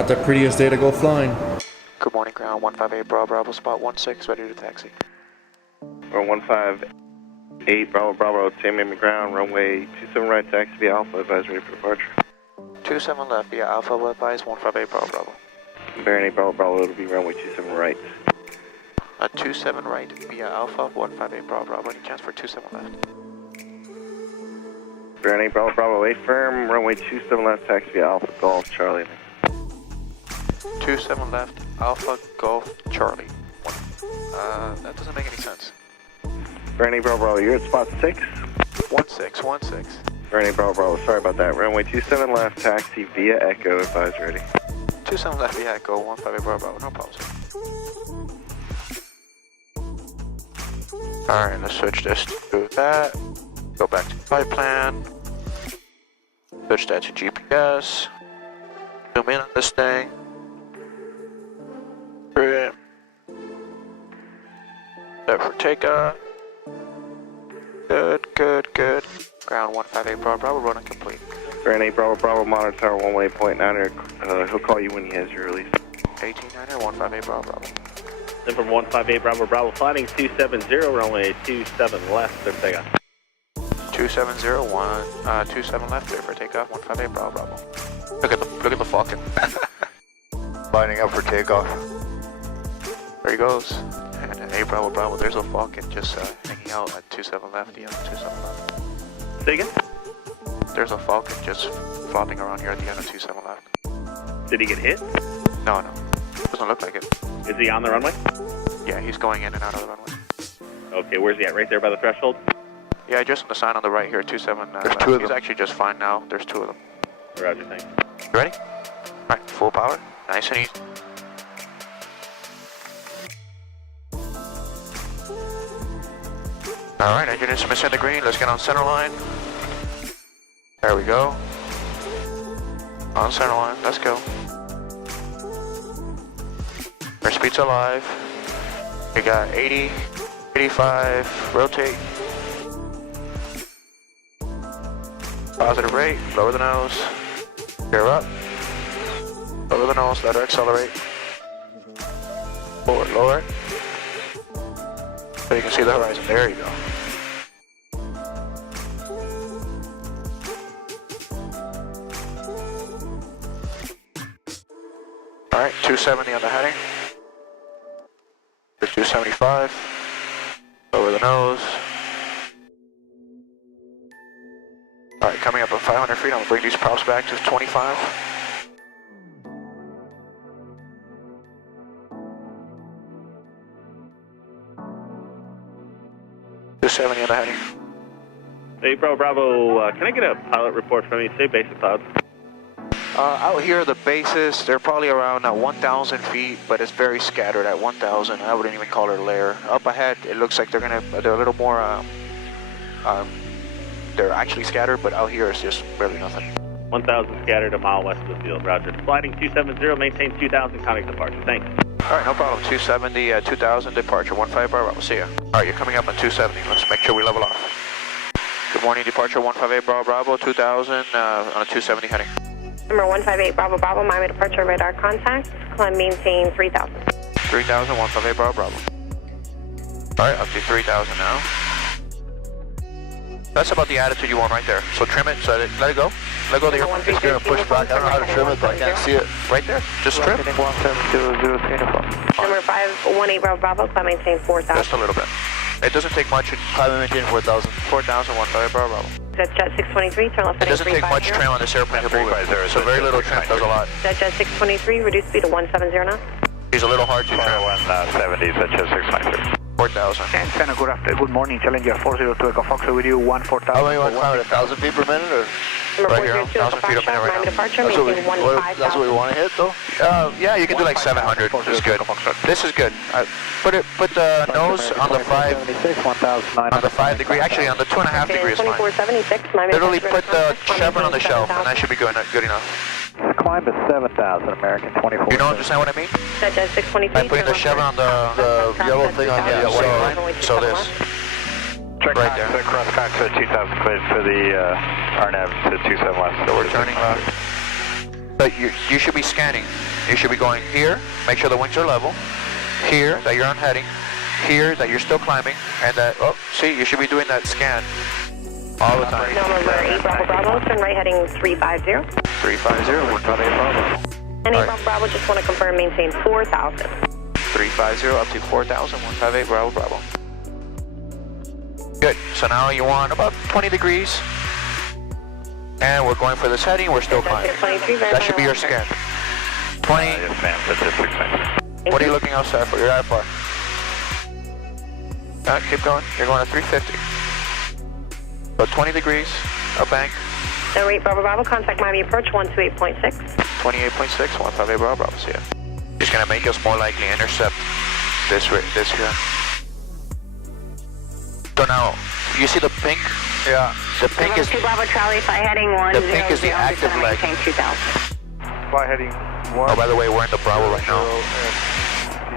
Not the prettiest day to go flying. Good morning, ground 158 Bravo Bravo, spot 16, ready to taxi. 158 Bravo Bravo, 10 Miami ground, runway 27 right, taxi via Alpha, advise ready for departure. 27 left via Alpha, will advise 158 Bravo Bravo. Bearing 8 Bravo Bravo, it'll be runway 27 right. 27 right via Alpha, 158 Bravo Bravo, any chance for 27 left? Bearing 8 Bravo Bravo, 8 firm, runway 27 left, taxi via Alpha, Golf, Charlie. 27 left, Alpha, Golf, Charlie. That doesn't make any sense. Bearing 8 Bravo Bravo, you're at spot 6? 16. Bearing 8 Bravo Bravo, sorry about that. Runway 27 left, taxi via Echo, advise ready. 27 left via Echo, 158 Bravo Bravo, no problem, sir. Alright, let's switch this to that. Go back to flight plan. Switch that to GPS. Zoom in on this thing. Set for takeoff. Good. Ground 158 Bravo Bravo, running complete. Bearing 8 Bravo Bravo, monitor tower, one-way point 9er. He'll call you when he has your release. 189er, 158 Bravo Bravo. Then from 158 Bravo Bravo, flying 270, runway 27 left, clear for takeoff. 27 left, clear for takeoff, 158 Bravo Bravo. Look at the Falcon. Lining up for takeoff. There he goes. And 8 Bravo Bravo, there's a Falcon just hanging out at 27 left, yeah, 27 left. Say again? There's a Falcon just flopping around here at the end of 27 left. Did he get hit? No. Doesn't look like it. Is he on the runway? Yeah, he's going in and out of the runway. Okay, where's he at? Right there by the threshold? Yeah, just on the sign on the right here, 27 There's left. two of He's them. actually just fine now. There's two of them. Roger, thanks. You ready? Alright, full power. Nice and easy. Alright, engine instruments in the green. Let's get on center line. There we go. On center line. Let's go. Airspeed's alive. We got 80, 85, rotate. Positive rate, lower the nose. Gear up. Lower the nose, let her accelerate. Forward, lower. So you can see the horizon. There you go. Alright, 270 on the heading. 275. Over the nose. Alright, coming up at 500 feet, I'm going to bring these props back to 25. .270 on the heading. Hey, Bravo Bravo, can I get a pilot report from you? Say basic clouds. Out here, the bases, they're probably around 1,000 feet, but it's very scattered at 1,000. I wouldn't even call it a layer. Up ahead, it looks like they're a little more, they're actually scattered, but out here it's just barely nothing. 1,000 scattered a mile west of the field, roger. Sliding 270, maintain 2,000, contact departure, thanks. Alright, no problem. 270, 2,000 departure, 15 Bravo, we'll see ya. Alright, you're coming up on 270, let's make sure we level off. Good morning, departure 158 Bravo Bravo, 2,000 on a 270 heading. Number 158 Bravo Bravo, Miami departure radar contact, climb maintain 3,000. 3,000, 158 Bravo Bravo. Alright, up to 3,000 now. That's about the attitude you want right there. So trim it, so let it go. Let go of the airplane. It's going to push back. I don't know how to trim it, but I can't see it. Right there, just trim. Number 518 Bravo Bravo, climb maintain 4,000. Just a little bit. It doesn't take much. Climb and maintain 4,000. 4,000, 15 Bravo Bravo. That's Jet 623, turn left It doesn't take much trim on this airplane to move it. So very little trim does a lot. Jet 623, reduce speed to 170 now. He's a little hard to trim. 170, Jet 623. 4,000. Santa, good morning. Challenger 402 Echo Foxtrot with you, 14,000. How many you want to climb at 1,000 feet per minute? Or? Number Right here, 402 Echo 1,000 feet a minute Foxtrot, right Miami now. departure, That's what, maintain 15,000. that's what we want to hit, though? Yeah, you can do like 700. This is good. This is good. Put the nose on the 5 degree. Actually, on the 2.5 degree is fine. 2476, Miami Literally departure, put the climb chevron on the maintain shelf, and that 7,000. should be good enough. Climb to 7,000, American 24. You don't understand what I mean? Jet 623, I'm putting the chevron on the yellow thing on the white line. So this. Check right there. Cross cockpit 2,000 feet for the RNAV to 27 left. So we're turning left. But you should be scanning. You should be going here, make sure the wings are level. Here, that you're on heading. Here, that you're still climbing. And that, oh, see, you should be doing that scan all the time. Number 8 Bravo Bravo, turn right heading 350. 350, 158 Bravo. And 8 All right. Bravo Bravo, just want to confirm, maintain 4,000. 350 up to 4,000, 158 Bravo Bravo. Good, so now you want about 20 degrees. And we're going for this heading, we're still climbing. That should be your scan. 20. Yes, ma'am. That's it. 690. What are you looking outside for? You're that far. Keep going. You're going to 350. About 20 degrees, a bank. Number 8 Bravo Bravo, contact Miami approach 128.6. 28.6, 158 Bravo Bravo, see ya. It's going to make us more likely intercept this here. So now, you see the pink? Yeah. The pink is 2 Bravo Charlie, fly heading 1. the pink is the active leg. 2,000. Fly heading 1. Oh, by the way, we're in the Bravo right now.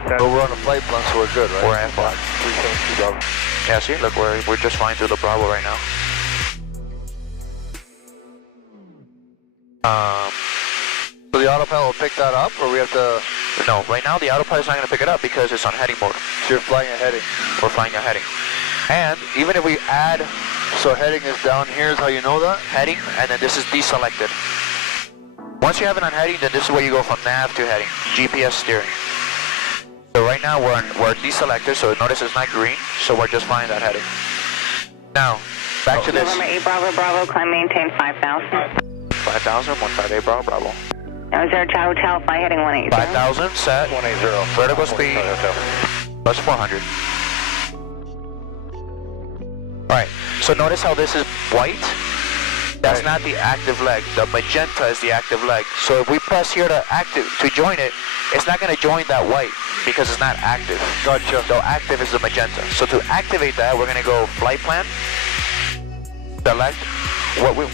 But we're on a flight plan, so we're good, right? We're at flight. 372 Bravo. Yeah, see, look, we're just flying through the Bravo right now. So the autopilot will pick that up, or we have to... No, right now the autopilot's not going to pick it up because it's on heading mode. So you're flying a heading. We're flying a heading. And even if we add So heading is down here is how you know that? heading, and then this is deselected. Once you have it on heading, then this is where you go from nav to heading, GPS steering. So right now we're deselected, so notice it's not green, so we're just flying that heading. Now, back to this. November 8 Bravo Bravo, climb maintain 5,000. 5,000, 158 Bravo Bravo. Now 0 Chow Hotel, fly heading 180. 5,000, set. 180. Vertical speed, plus 400. Alright, so notice how this is white? That's not the active leg. The magenta is the active leg. So if we press here to join it, it's not going to join that white because it's not active. Gotcha. So active is the magenta. So to activate that, we're going to go flight plan, select what we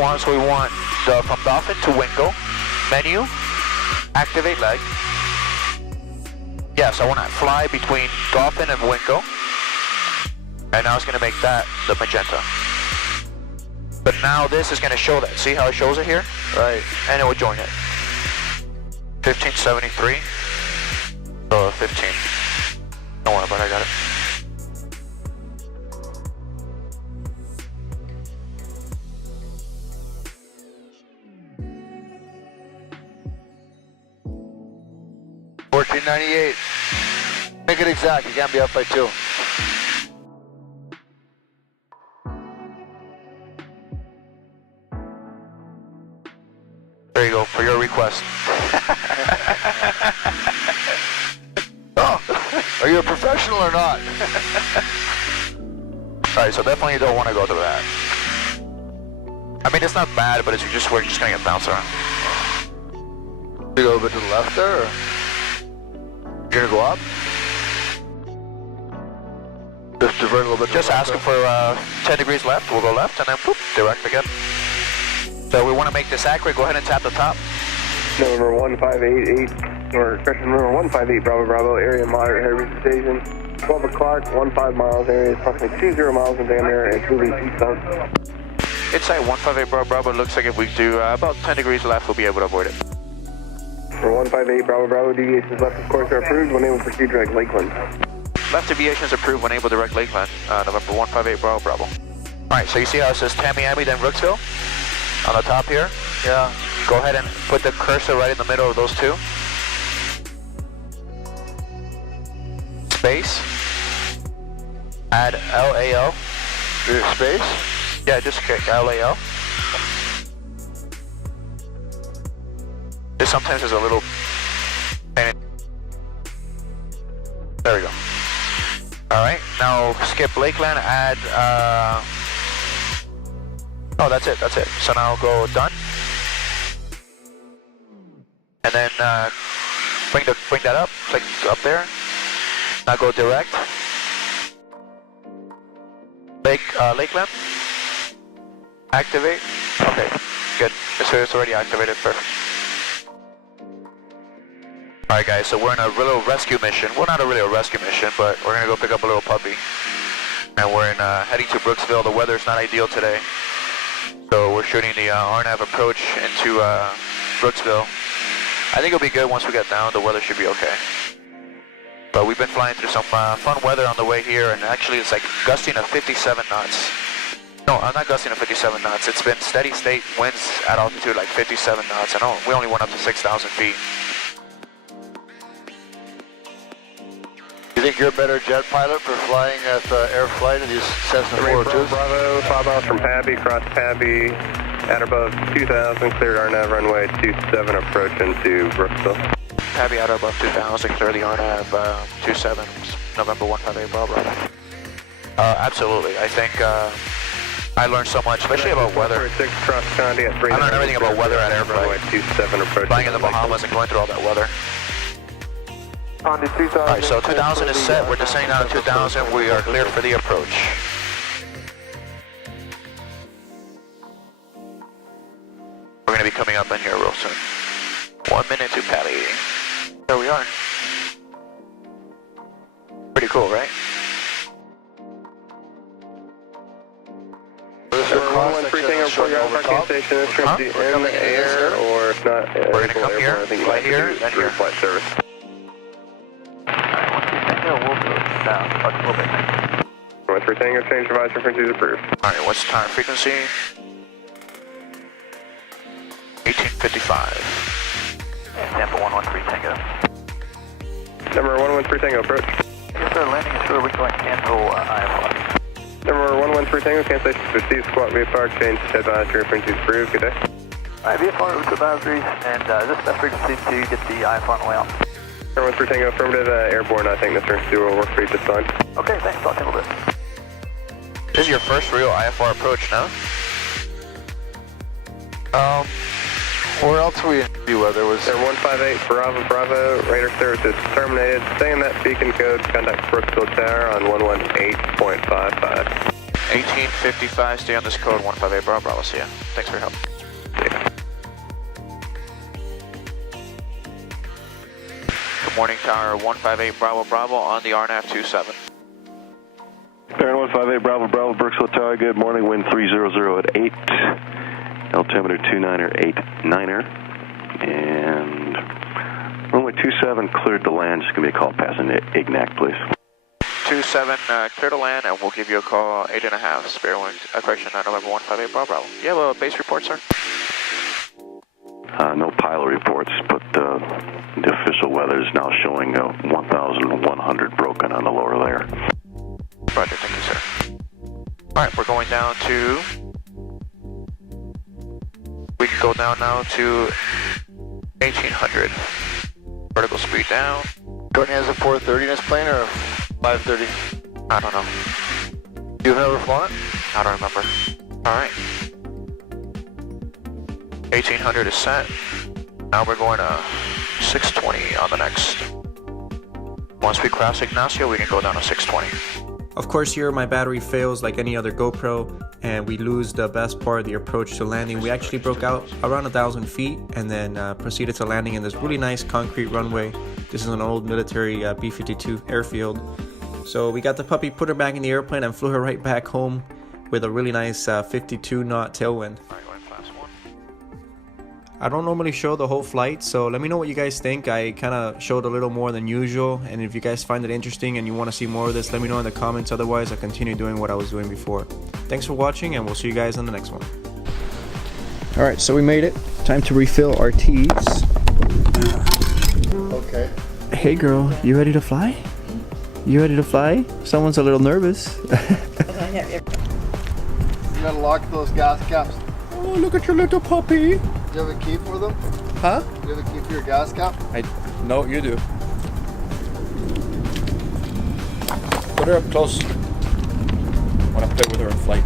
want. So we want the from Dolphin to Wingo, menu, activate leg. Yes, I want to fly between Dolphin and Wingo. And now it's going to make that the magenta. But now this is going to show that. See how it shows it here? Right. And it will join it. 1573. Oh, 15. Don't worry about it, I got it. $14.98. Make it exact. You can't be up by 2. There you go, for your request. Oh, are you a professional or not? Alright, so definitely you don't want to go to that. I mean, it's not bad, but we're just going to get bounced around. You go a bit to the left there, or? You're gonna go up? Just divert a little bit. Just ask him for 10 degrees left, we'll go left, and then whoop, direct again. So we want to make this accurate, go ahead and tap the top. Number 1588, or correction, number 158 Bravo Bravo, area moderate heavy precipitation. 12 o'clock, 15 miles, area approximately 20 miles in diameter, and it's moving east south. Inside 158 Bravo Bravo, looks like if we do about 10 degrees left, we'll be able to avoid it. For 158 Bravo Bravo, deviations left of course are approved when able to proceed direct Lakeland. Left deviations approved when able direct Lakeland, November 158 Bravo Bravo. Alright, so you see how it says Tamiami, then Brooksville? On the top here? Yeah. Go ahead and put the cursor right in the middle of those two. Space. Add LAL. Space? Yeah, just LAL. This sometimes is a little... There we go. Alright, now skip Lakeland, add... Oh, that's it. So now go done. And then bring that up, click up there. Now go direct. Lakeland. Activate. Okay, good. So it's already activated, perfect. Alright guys, so we're in a little rescue mission. Well, not really a rescue mission, but we're gonna go pick up a little puppy. And we're in heading to Brooksville. The weather's not ideal today. So we're shooting the RNAV approach into Brooksville. I think it'll be good once we get down. The weather should be okay. But we've been flying through some fun weather on the way here, and actually it's like gusting of 57 knots. No, I'm not gusting of 57 knots. It's been steady state winds at altitude like 57 knots. I know we only went up to 6,000 feet. You think you're a better jet pilot for flying at air flight in these Cessna 402s? Bravo, 5 miles from Pabby, cross Pabby, at above 2,000, cleared RNAV runway 27, approach into Brooksville. Pabby out above 2,000, clear the RNAV 27, November 158 Bravo. Absolutely. I think I learned so much, especially about weather. I learned everything about weather at air flight. Flying in the Bahamas and going through all that weather. Alright, so 2,000 is set. We're descending down to 2,000. We are cleared for the approach. We're going to be coming up in here real soon. 1 minute to Pally. There we are. Pretty cool, right? We're in the air, or if not, we're going to come here, fly here, then here. Flight service. With Tango, change device frequencies approved. Alright, what's the time frequency? 1855. Tampa 113 Tango. Number 113 Tango, approach. Yes, sir, landing is sure. We're going to cancel IFR. Number 113 Tango, cancellation received, squawk VFR, change to advisory frequencies approved. Good day. VFR route advisories, and this is the frequency to get the IFR on the way out. Number 113 Tango, affirmative, airborne, I think this frequency will work for you just fine. Okay, thanks. Talk to you in a little bit. This is your first real IFR approach, no? Where else were we in the weather? Was Air 158, Bravo, radar services terminated. Stay in that beacon code, contact Brooksville Tower on 118.55. 1855, stay on this code, 158 Bravo, see ya. Thanks for your help. Good morning, Tower 158 Bravo on the RNAV 27. Tower 158 Bravo, Brooksville Tower, good morning, wind 300 at 8. Altimeter 29er, and runway 27 cleared to land. Just give me a call passing Ignac, please. 27 clear to land, and we'll give you a call 8.5. Spare one, correction, November 158 Bravo. You have a base report, sir? No pilot reports, but the official weather is now showing 1,100 broken on the lower layer. Roger, thank you, sir. All right, we're going down to. We can go down now to 1,800. Vertical speed down. Courtney has a 430 in his plane or a 530? I don't know. You've never flown it? I don't remember. Alright. 1,800 is set. Now we're going to 620 on the next. Once we cross Ignacio, we can go down to 620. Of course, here my battery fails like any other GoPro, and we lose the best part of the approach to landing. We actually broke out around 1,000 feet and then proceeded to landing in this really nice concrete runway. This is an old military B-52 airfield. So we got the puppy, put her back in the airplane, and flew her right back home with a really nice 52 knot tailwind. I don't normally show the whole flight, so let me know what you guys think. I kind of showed a little more than usual, and if you guys find it interesting and you want to see more of this, let me know in the comments. Otherwise, I'll continue doing what I was doing before. Thanks for watching, and we'll see you guys on the next one. Alright, so we made it. Time to refill our teas. Okay. Hey girl, you ready to fly? You ready to fly? Someone's a little nervous. You gotta lock those gas caps. Oh, look at your little puppy. Do you have a key for them? Huh? Do you have a key for your gas cap? No, you do. Put her up close. I want to play with her in flight.